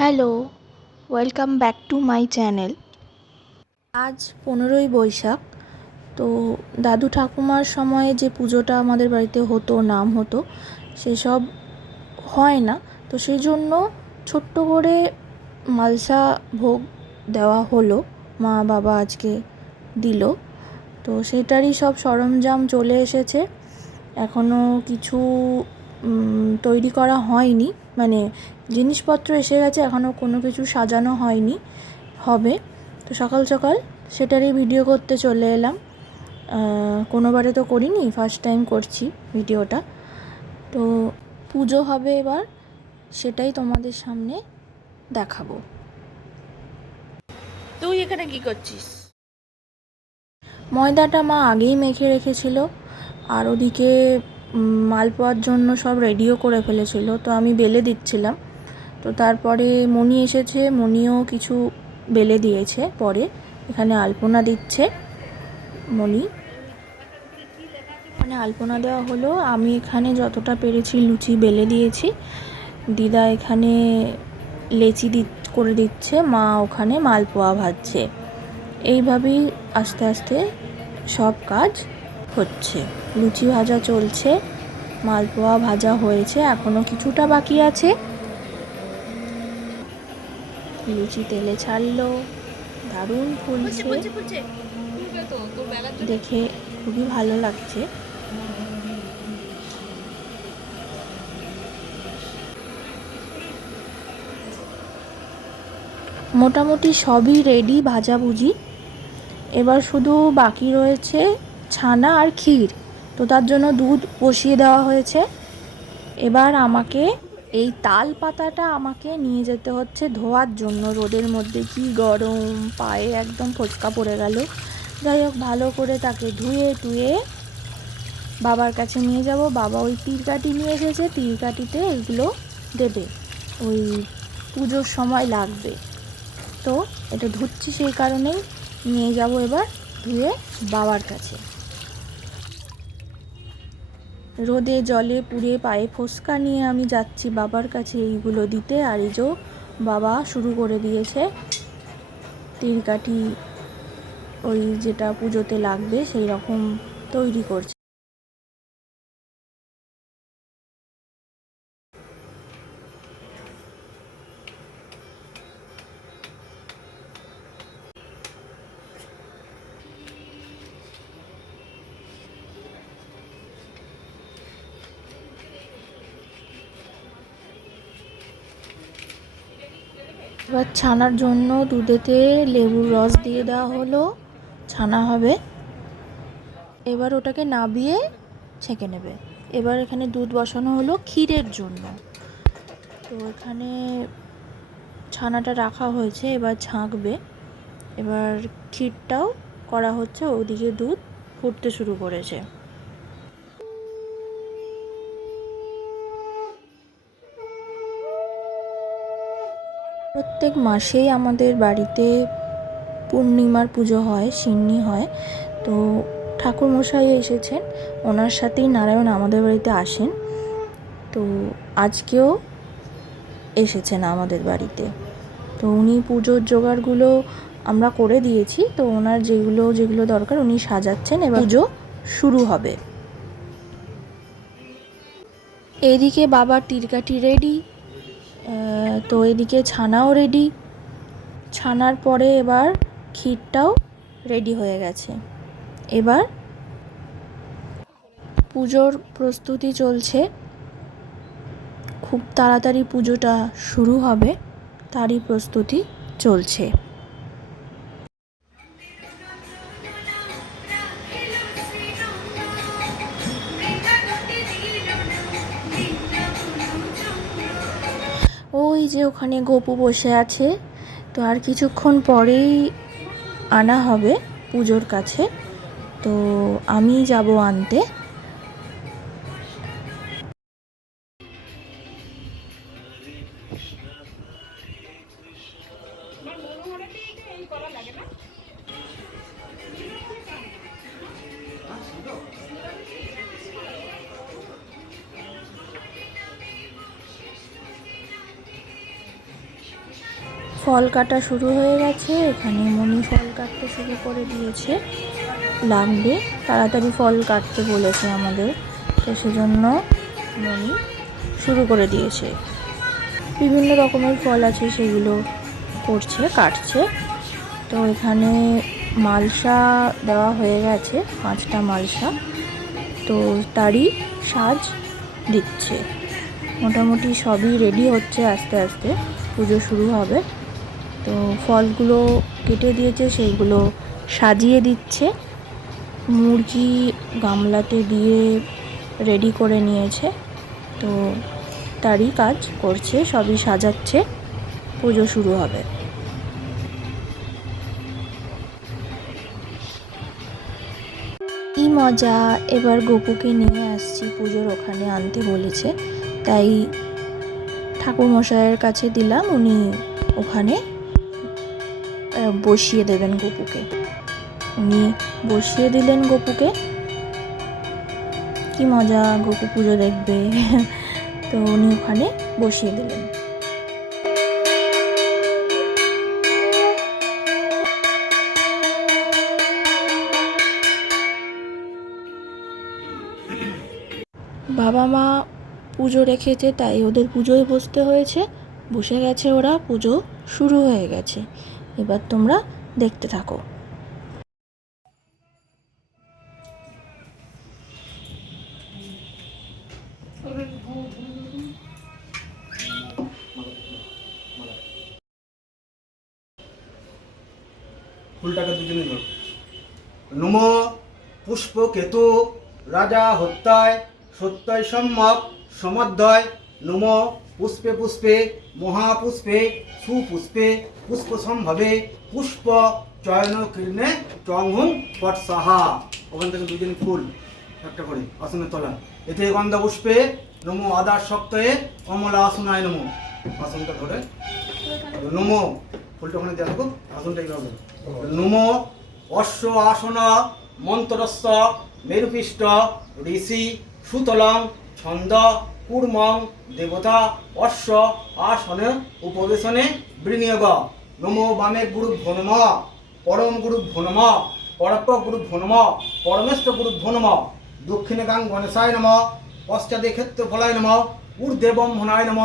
Hello welcome back to my channel আজ পনেরোই বৈশাখ, তো দাদু ঠাকুমার সময়ে যে পুজোটা আমাদের বাড়িতে হতো, নাম হতো, সেসব হয় না। তো সেই জন্য ছোট্ট করে মালসা ভোগ দেওয়া হলো, মা বাবা আজকে দিল। তো সেটারই সব সরঞ্জাম চলে এসেছে। এখনও কিছু তৈরি করা হয়নি। মানে জিনিসপত্র এসে গেছে এখনও কোনো কিছু সাজানো হয়নি হবে। তো সকাল সকাল সেটারই ভিডিও করতে চলে এলাম। কোনোবারে তো করিনি ফার্স্ট টাইম করছি ভিডিওটা তো পুজো হবে এবার সেটাই তোমাদের সামনে দেখাবো। তুই এখানে কি করছিস? ময়দাটা মা আগেই মেখে রেখেছিল আর ওদিকে মালপোয়ার জন্য সব রেডিও করে ফেলেছিল, তো আমি বেলে দিচ্ছিলাম। তো তারপরে মণি এসেছে, মণিও কিছু বেলে দিয়েছে পরে। এখানে আলপনা দিচ্ছে মণি। মানে আলপনা দেওয়া হলো, আমি এখানে যতটা পেরেছি লুচি বেলে দিয়েছি। দিদা এখানে লেচি দি, করে দিচ্ছে, মা ওখানে মালপোয়া ভাজছে। এইভাবেই আস্তে আস্তে সব কাজ হচ্ছে। লুচি ভাজা চলছে মালপোয়া ভাজা হয়েছে এখনও কিছুটা বাকি আছে। লুচি তেলে ছাড়লো দারুণ ফুলছে। দেখে খুবই ভালো লাগছে। মোটামুটি সবই রেডি ভাজাভুজি। এবার শুধু বাকি রয়েছে ছানা আর ক্ষীর। তো তার জন্য দুধ বসিয়ে দেওয়া হয়েছে। এবার আমাকে এই তাল পাতাটা আমাকে নিয়ে যেতে হচ্ছে ধোয়ার জন্য। রোদের মধ্যে কি গরম, পায়ে একদম ফোচকা পড়ে গেল। যাই হোক, ভালো করে তাকে ধুয়ে টুয়ে বাবার কাছে নিয়ে যাব। বাবা ওই তীরকাঠি নিয়ে এসেছে তীরকাঠিতে এগুলো দেবে। ওই পুজোর সময় লাগবে। তো এটা ধুচ্ছি সেই কারণেই নিয়ে যাব এবার ধুয়ে বাবার কাছে। রোদে জলে পুড়ে পায়ে ফোসকা নিয়ে আমি যাচ্ছি বাবার কাছে এইগুলো দিতে। আর এই যে বাবা শুরু করে দিয়েছে তিরকাঠি ওই যেটা পুজোতে লাগবে সেই রকম তৈরি করছে। এবার ছানার জন্য দুধেতে লেবুর রস দিয়ে দেওয়া হলো। ছানা হবে। এবার ওটাকে নাবিয়ে ছেঁকে নেবে। এবার এখানে দুধ বসানো হলো ক্ষীরের জন্য। তো এখানে ছানাটা রাখা হয়েছে, এবার ছাঁকবে এবার ক্ষীরটাও করা হচ্ছে, ওদিকে দুধ ফুটতে শুরু করেছে। প্রত্যেক মাসেই আমাদের বাড়িতে পূর্ণিমার পুজো হয়, সিন্নি হয়। তো ঠাকুরমশাই এসেছেন, ওনার সাথেই নারায়ণ আমাদের বাড়িতে আসেন। তো আজকেও এসেছেন আমাদের বাড়িতে। তো উনি পুজোর জোগাড়গুলো আমরা করে দিয়েছি, তো ওনার যেগুলো যেগুলো দরকার উনি সাজাচ্ছেন, এবার পুজো শুরু হবে। এইদিকে বাবার তীরকাঠি রেডি তো এদিকে ছানাও রেডি ছানার পরে এবার ক্ষীরটাও রেডি হয়ে গেছে। এবার পুজোর প্রস্তুতি চলছে। খুব তাড়াতাড়ি পুজোটা শুরু হবে, তারই প্রস্তুতি চলছে। যে ওখানে গোপু বসে আছে, তো আর কিছুক্ষণ পরেই আনা হবে পুজোর কাছে। তো আমি যাব আনতে। ফল কাটা শুরু হয়ে গেছে। এখানে মনি ফল কাটতে শুরু করে দিয়েছে। লাগবে। তাড়াতাড়ি ফল কাটতে বলেছে আমাদের। তো সেজন্য মনি শুরু করে দিয়েছে। বিভিন্ন রকমের ফল আছে, সেগুলো করছে, কাটছে। তো এখানে মালসা দেওয়া হয়ে গেছে, পাঁচটা মালসা। তো তারই সাজ দিচ্ছে। মোটামুটি সবই রেডি হচ্ছে আস্তে আস্তে। পুজো শুরু হবে। তো ফলগুলো কেটে দিয়েছে, সেইগুলো সাজিয়ে দিচ্ছে। মুরগি গামলাতে দিয়ে রেডি করে নিয়েছে। তো তারই কাজ করছে, সবই সাজাচ্ছে। পুজো শুরু হবে। কি মজা! এবার গোপুকে নিয়ে আসছি পুজোর ওখানে আনতে বলেছে। তাই ঠাকুরমশাইয়ের কাছে দিলাম, উনি ওখানে বসিয়ে দেবেন গোপুকে। উনি বসিয়ে দিলেন গোপুকে। কি মজা, গোপু পুজো দেখবে। তো উনি ওখানে বসিয়ে দিলেন। বাবা মা পুজো রেখেছে, তাই ওদের পুজোয় বসতে হয়েছে। বসে গেছে ওরা, পুজো শুরু হয়ে গেছে। এবার তোমরা দেখতে থাকো। ফুলটাকে দুজনে ধর। নম, পুষ্প, কেতু, রাজা, হত্যায়, সত্যয় সম্যক, সমদ্বয়, নম পুষ্পে পুষ্পে, মহাপুষ্পে, সুপুষ্পে পুষ্প সম্ভবে পুষ্প চয়ন কীর্ণে চংহুম পট সাহা ওখান থেকে দুজন ফুল, একটা করে আসনের তলা। এতে গন্ধা পুষ্পে নম আদার শক্তয়ে কমলা আসনায় নমো। আসনটা ধরে। নম, ফুলটা ওখানে দেখো আসনটা এইভাবে নম, অশ্ব আসন মন্ত্রস্ব মেরুপিষ্ট ঋষি, সুতলং, ছন্দ কুর্মং দেবতা অশ্ব আসনে উপবেশনে বিনিয়োগ। নমো বামে গুরু ভনম পরম গুরু ভনম পরপ গুরু ভনম পরমেশ্বর গুরু ভনম দক্ষিণে গাং গণেশায় নম, পশ্চাদে ক্ষেত্র ফলায় নম ঊর্ধ্বেবম হনায় নম,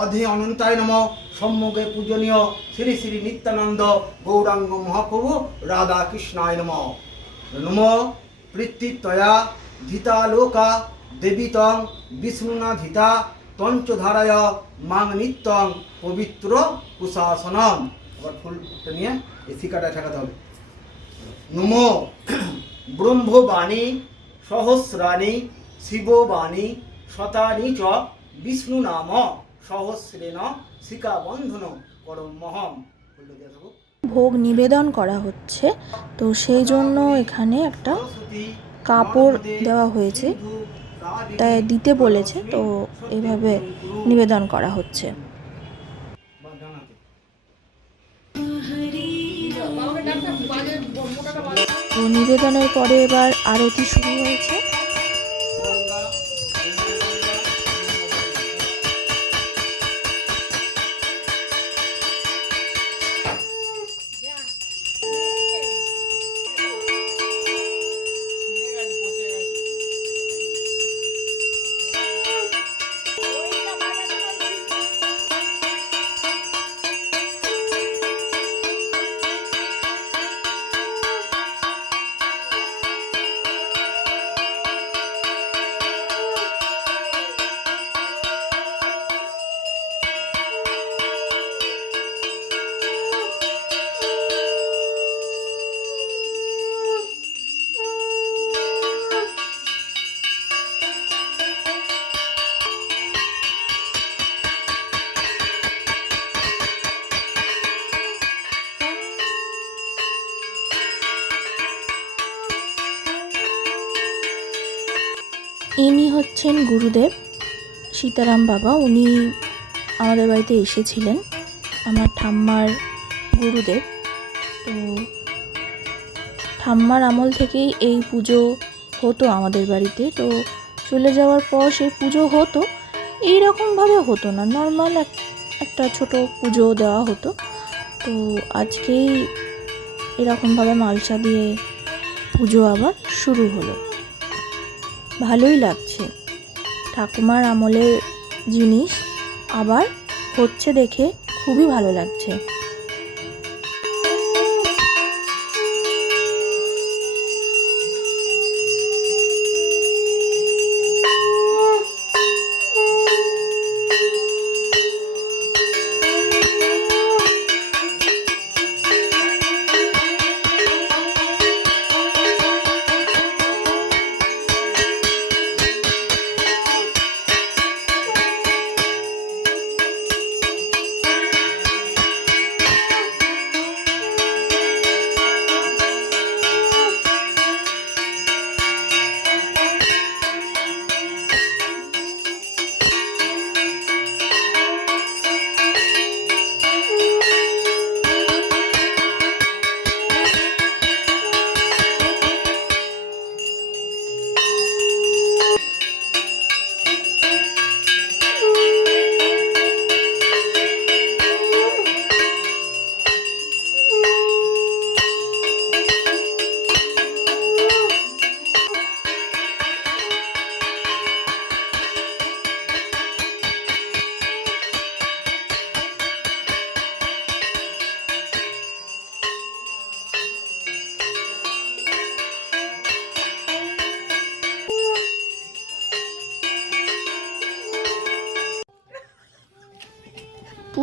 অধে অনন্তায় নম, সম্মুখে পূজনীয় শ্রী শ্রী নিত্যানন্দ গৌরাঙ্গ মহাপ্রভু রাধা কৃষ্ণায় নম। নম পৃথিত্বয়া ধিতা লোকা দেবীতং বিষ্ণুনা ধিতা তঞ্চধারায় মাং নিত্যং পবিত্র কুশাসনম। আবার ফুলটা নিয়ে এই শিকাটা ঠেকাতে হবে। নম ব্রহ্মবাণী সহস্রাণী শিববাণী শতানি চ বিষ্ণু নাম সহস্রেণ শিকা বন্ধন করম মহম। ভোগ নিবেদন করা হচ্ছে। তো সেই জন্য এখানে একটা কাপড় দেওয়া হয়েছে। তাই দিতে বলেছে, তো এইভাবে নিবেদন করা হচ্ছে। তো নিবেদনের পরে এবার আরতি শুরু হয়েছে। ইনি হচ্ছেন গুরুদেব, সীতারাম বাবা। উনি আমাদের বাড়িতে এসেছিলেন, আমার ঠাম্মার গুরুদেব। তো ঠাম্মার আমল থেকেই এই পুজো হতো আমাদের বাড়িতে। তো চলে যাওয়ার পর সেই পুজো হতো। এই রকমভাবে হতো না, নর্মাল একটা ছোট পুজো দেওয়া হতো। তো আজকেই এরকমভাবে মালসা দিয়ে পুজো আবার শুরু হলো। ভালোই লাগছে। ঠাকুমার আমলের জিনিস আবার হচ্ছে দেখে খুবই ভালো লাগছে।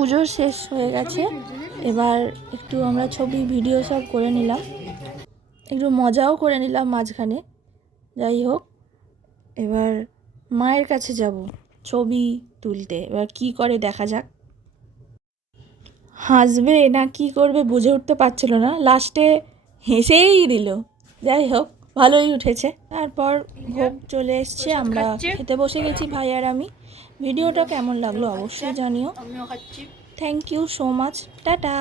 পুজো শেষ হয়ে গেছে। এবার একটু আমরা ছবি ভিডিও সব করে নিলাম। একটু মজাও করে নিলাম মাঝখানে। যাই হোক এবার মায়ের কাছে যাব ছবি তুলতে। এবার কি করে দেখা যাক। হাসবে না কি করবে বুঝে উঠতে পারছিল না। লাস্টে হেসেই দিল। যাই হোক ভালোই উঠেছে। তারপর ভোগ চলে এসছে আমরা খেতে বসে গেছি ভাই আর আমি। ভিডিওটা কেমন লাগল অবশ্যই জানিও। Thank you so much tata.